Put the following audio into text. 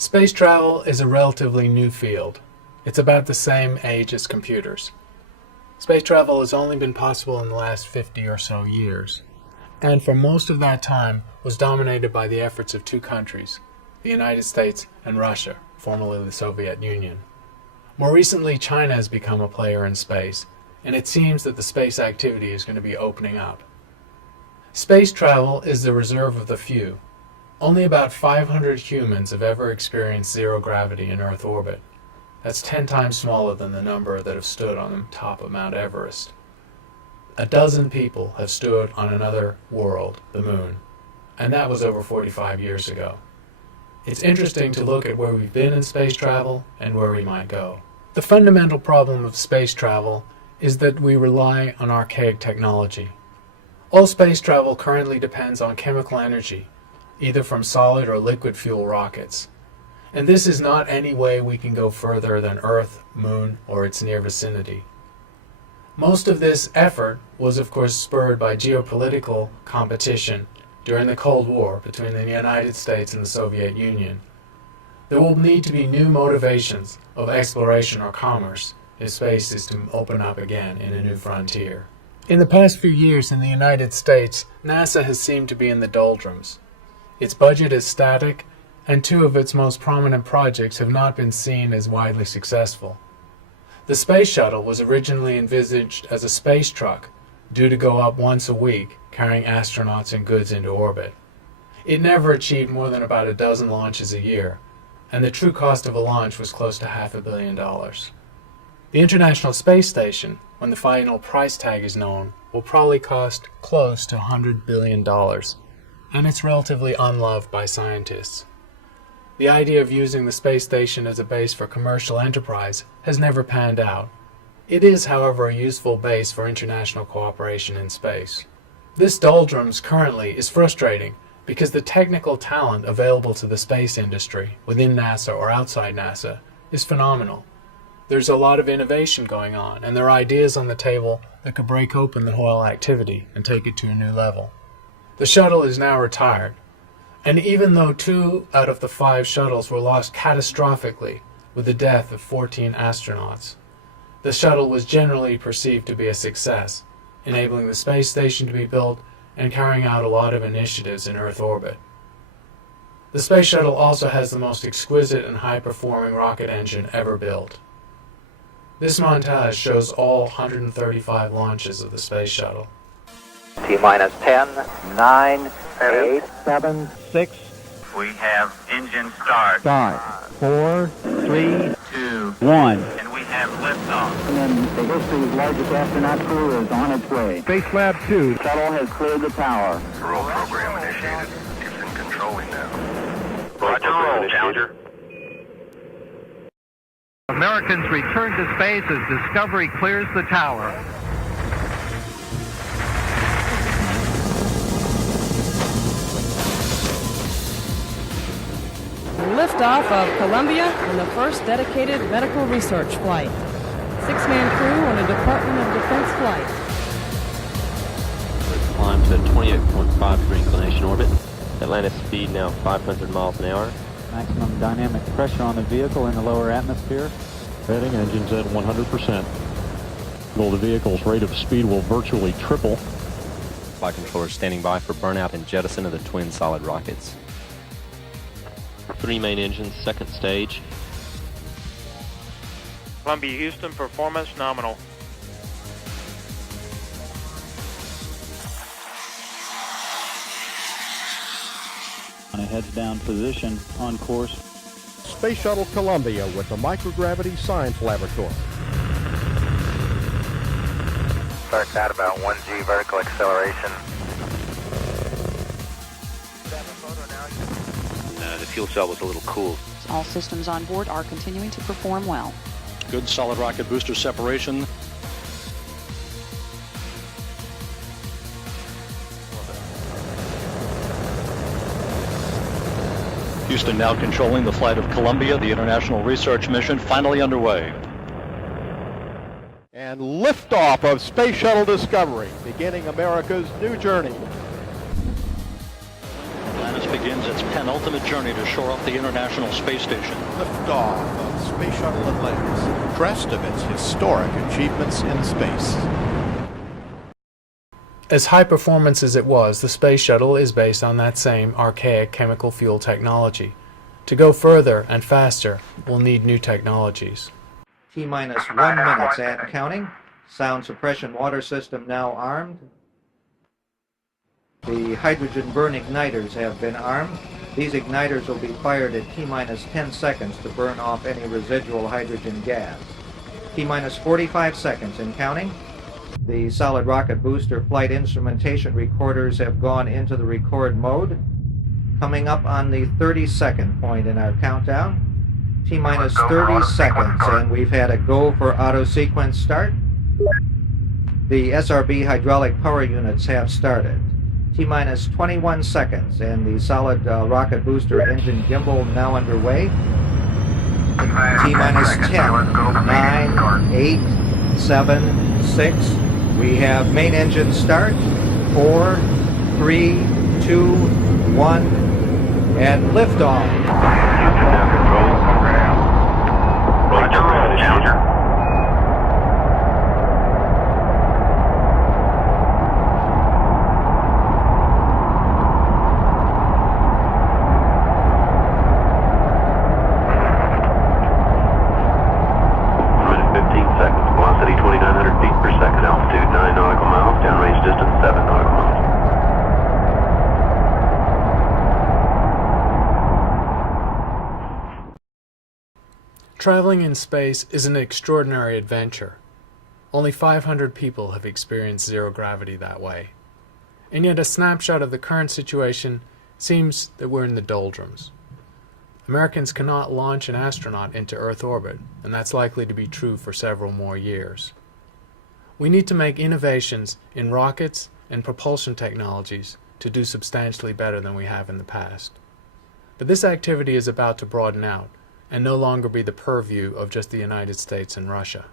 Space travel is a relatively new field. It's about the same age as computers. Space travel has only been possible in the last 50 or so years, and for most of that time was dominated by the efforts of two countries, the United States and Russia, formerly the Soviet Union. More recently, China has become a player in space, and it seems that the space activity is going to be opening up. Space travel is the reserve of the few. Only about 500 humans have ever experienced zero gravity in Earth orbit. That's 10 times smaller than the number that have stood on the top of Mount Everest. A dozen people have stood on another world, the Moon, and that was over 45 years ago. It's interesting to look at where we've been in space travel and where we might go. The fundamental problem of space travel is that we rely on archaic technology. All space travel currently depends on chemical energy, either from solid or liquid fuel rockets. And this is not any way we can go further than Earth, Moon, or its near vicinity. Most of this effort was of course spurred by geopolitical competition during the Cold War between the United States and the Soviet Union. There will need to be new motivations of exploration or commerce if space is to open up again in a new frontier. In the past few years in the United States, NASA has seemed to be in the doldrums. Its budget is static, and two of its most prominent projects have not been seen as widely successful. The Space Shuttle was originally envisaged as a space truck due to go up once a week, carrying astronauts and goods into orbit. It never achieved more than about a dozen launches a year, and the true cost of a launch was close to $500 million. The International Space Station, when the final price tag is known, will probably cost close to $100 billion, and it's relatively unloved by scientists. The idea of using the space station as a base for commercial enterprise has never panned out. It is, however, a useful base for international cooperation in space. This doldrums currently is frustrating because the technical talent available to the space industry, within NASA or outside NASA, is phenomenal. There's a lot of innovation going on, and there are ideas on the table that could break open the whole activity and take it to a new level. The shuttle is now retired, and even though 2 out of the 5 shuttles were lost catastrophically with the death of 14 astronauts, the shuttle was generally perceived to be a success, enabling the space station to be built and carrying out a lot of initiatives in Earth orbit. The space shuttle also has the most exquisite and high-performing rocket engine ever built. This montage shows all 135 launches of the space shuttle. T-minus 10, 9, 8, 7, 6. We have engine start. 5, 4, 3, 2, 1. and we have liftoff. And the history's largest astronaut crew is on its way. Space Lab 2. Shuttle has cleared the tower. Roll program initiated. It's in controlling now. Roger, roll, Challenger. Americans return to space as Discovery clears the tower. Liftoff of Columbia on the first dedicated medical research flight. 6-man crew on a Department of Defense flight. We've climbed to 28.5 degree inclination orbit. Atlantis speed now 500 miles an hour. Maximum dynamic pressure on the vehicle in the lower atmosphere. Heading engines at 100%. Well, the vehicle's rate of speed will virtually triple. Flight controllers standing by for burnout and jettison of the twin solid rockets. 3 main engines, second stage. Columbia Houston, performance nominal. On a heads down position, on course. Space Shuttle Columbia with the Microgravity Science Laboratory. Starts at about 1G vertical acceleration. The fuel cell was a little cool. All systems on board are continuing to perform well. Good solid rocket booster separation. Houston now controlling the flight of Columbia, the international research mission finally underway. And liftoff of Space Shuttle Discovery, beginning America's new journey. Atlantis begins its penultimate journey to shore up the International Space Station. Liftoff of Space Shuttle Atlantis, crest of its historic achievements in space. As high performance as it was, the Space Shuttle is based on that same archaic chemical fuel technology. To go further and faster, we'll need new technologies. T-minus 1 minute and counting. Sound suppression water system now armed. The hydrogen burn igniters have been armed. These igniters will be fired at T-minus 10 seconds to burn off any residual hydrogen gas. T-minus 45 seconds and counting. The solid rocket booster flight instrumentation recorders have gone into the record mode. Coming up on the 30-second point in our countdown. T-minus 30 seconds, and we've had a go for auto sequence start. The SRB hydraulic power units have started. T-minus 21 seconds, and the solid rocket booster engine gimbal now underway. T-minus 10, 9, 8, 7, 6. We have main engine start. 4, 3, 2, 1, and liftoff. Roger, roll, Challenger. Traveling in space is an extraordinary adventure. Only 500 people have experienced zero gravity that way. And yet a snapshot of the current situation seems that we're in the doldrums. Americans cannot launch an astronaut into Earth orbit, and that's likely to be true for several more years. We need to make innovations in rockets and propulsion technologies to do substantially better than we have in the past. But this activity is about to broaden out and no longer be the purview of just the United States and Russia.